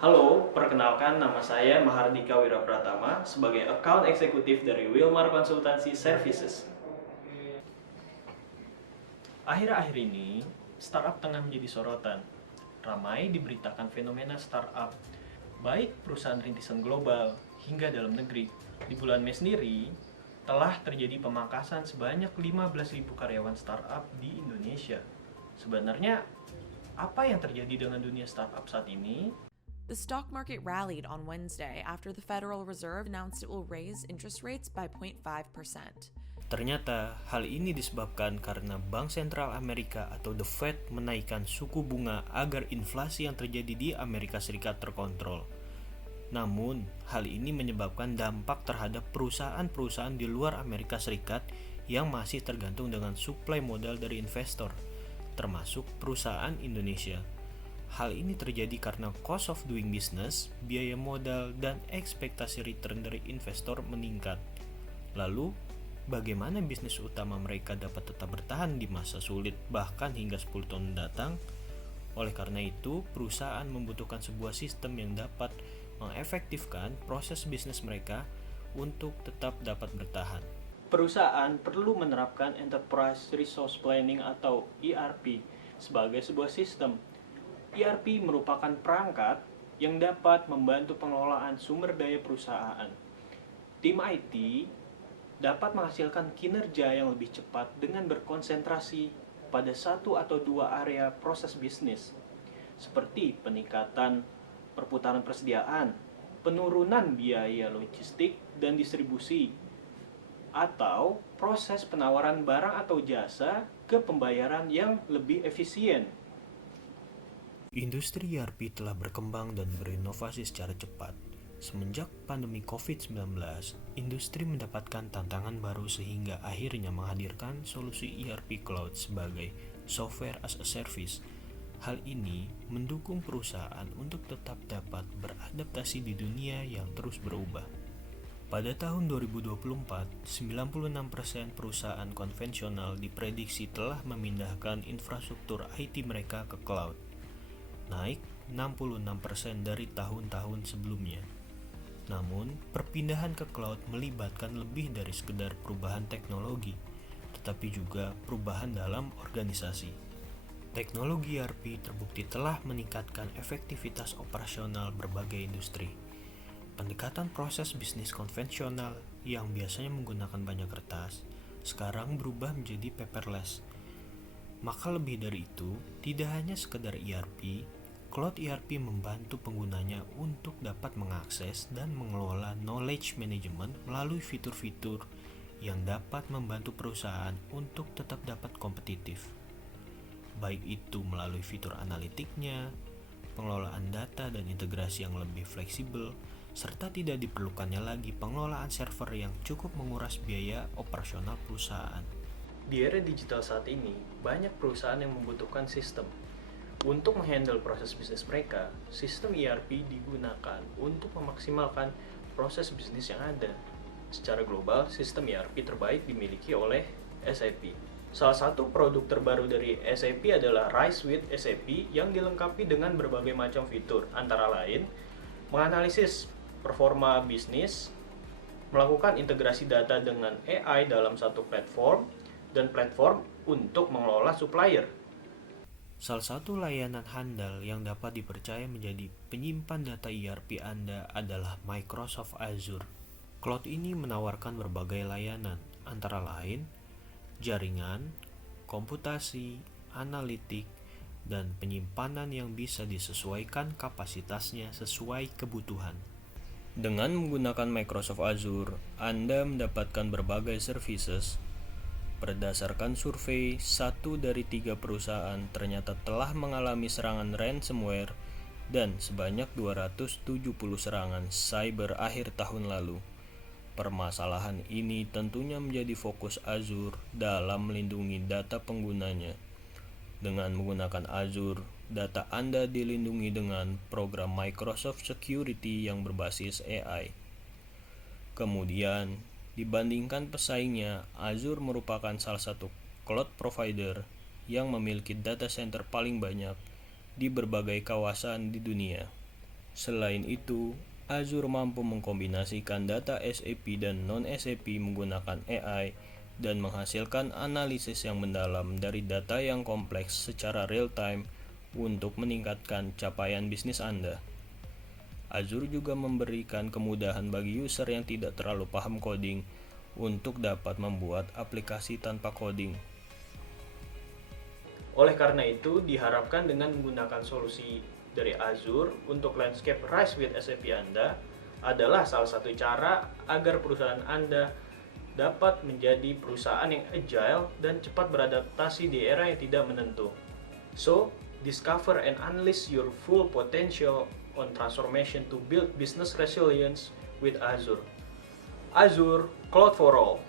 Halo, perkenalkan nama saya Mahardika Wirapratama sebagai Account Eksekutif dari Wilmar Consultancy Services. Akhir-akhir ini, startup tengah menjadi sorotan. Ramai diberitakan fenomena startup, baik perusahaan rintisan global hingga dalam negeri. Di bulan Mei sendiri, telah terjadi pemangkasan sebanyak 15.000 karyawan startup di Indonesia. Sebenarnya, apa yang terjadi dengan dunia startup saat ini? The stock market rallied on Wednesday after the Federal Reserve announced it will raise interest rates by 0.5%. Ternyata hal ini disebabkan karena Bank Sentral Amerika atau The Fed menaikkan suku bunga agar inflasi yang terjadi di Amerika Serikat terkontrol. Namun, hal ini menyebabkan dampak terhadap perusahaan-perusahaan di luar Amerika Serikat yang masih tergantung dengan suplai modal dari investor, termasuk perusahaan Indonesia. Hal ini terjadi karena cost of doing business, biaya modal, dan ekspektasi return dari investor meningkat. Lalu, bagaimana bisnis utama mereka dapat tetap bertahan di masa sulit bahkan hingga 10 tahun mendatang? Oleh karena itu, perusahaan membutuhkan sebuah sistem yang dapat mengefektifkan proses bisnis mereka untuk tetap dapat bertahan. Perusahaan perlu menerapkan Enterprise Resource Planning atau ERP sebagai sebuah sistem. ERP merupakan perangkat yang dapat membantu pengelolaan sumber daya perusahaan. Tim IT dapat menghasilkan kinerja yang lebih cepat dengan berkonsentrasi pada satu atau dua area proses bisnis, seperti peningkatan perputaran persediaan, penurunan biaya logistik dan distribusi, atau proses penawaran barang atau jasa ke pembayaran yang lebih efisien. Industri ERP telah berkembang dan berinovasi secara cepat. Semenjak pandemi COVID-19, industri mendapatkan tantangan baru sehingga akhirnya menghadirkan solusi ERP Cloud sebagai software as a service. Hal ini mendukung perusahaan untuk tetap dapat beradaptasi di dunia yang terus berubah. Pada tahun 2024, 96% perusahaan konvensional diprediksi telah memindahkan infrastruktur IT mereka ke cloud, naik 66% dari tahun-tahun sebelumnya. Namun, perpindahan ke cloud melibatkan lebih dari sekedar perubahan teknologi, tetapi juga perubahan dalam organisasi. Teknologi ERP terbukti telah meningkatkan efektivitas operasional berbagai industri. Pendekatan proses bisnis konvensional yang biasanya menggunakan banyak kertas, sekarang berubah menjadi paperless. Maka lebih dari itu, tidak hanya sekedar ERP, Cloud ERP membantu penggunanya untuk dapat mengakses dan mengelola knowledge management melalui fitur-fitur yang dapat membantu perusahaan untuk tetap dapat kompetitif. Baik itu melalui fitur analitiknya, pengelolaan data dan integrasi yang lebih fleksibel, serta tidak diperlukannya lagi pengelolaan server yang cukup menguras biaya operasional perusahaan. Di era digital saat ini, banyak perusahaan yang membutuhkan sistem. Untuk menghandle proses bisnis mereka, sistem ERP digunakan untuk memaksimalkan proses bisnis yang ada. Secara global, sistem ERP terbaik dimiliki oleh SAP. Salah satu produk terbaru dari SAP adalah RISE with SAP yang dilengkapi dengan berbagai macam fitur, antara lain menganalisis performa bisnis, melakukan integrasi data dengan AI dalam satu platform, dan platform untuk mengelola supplier. Salah satu layanan handal yang dapat dipercaya menjadi penyimpan data ERP Anda adalah Microsoft Azure. Cloud ini menawarkan berbagai layanan, antara lain jaringan, komputasi, analitik, dan penyimpanan yang bisa disesuaikan kapasitasnya sesuai kebutuhan. Dengan menggunakan Microsoft Azure, Anda mendapatkan berbagai services. Berdasarkan survei, 1 dari 3 perusahaan ternyata telah mengalami serangan ransomware dan sebanyak 270 serangan cyber akhir tahun lalu. Permasalahan ini tentunya menjadi fokus Azure dalam melindungi data penggunanya. Dengan menggunakan Azure, data Anda dilindungi dengan program Microsoft Security yang berbasis AI. Kemudian, dibandingkan pesaingnya, Azure merupakan salah satu cloud provider yang memiliki data center paling banyak di berbagai kawasan di dunia. Selain itu, Azure mampu mengkombinasikan data SAP dan non-SAP menggunakan AI dan menghasilkan analisis yang mendalam dari data yang kompleks secara real-time untuk meningkatkan capaian bisnis Anda. Azure juga memberikan kemudahan bagi user yang tidak terlalu paham coding untuk dapat membuat aplikasi tanpa coding. Oleh karena itu, diharapkan dengan menggunakan solusi dari Azure untuk landscape Rise with SAP Anda adalah salah satu cara agar perusahaan Anda dapat menjadi perusahaan yang agile dan cepat beradaptasi di era yang tidak menentu. So, discover and unleash your full potential on transformation to build business resilience with Azure. Azure, Cloud for All.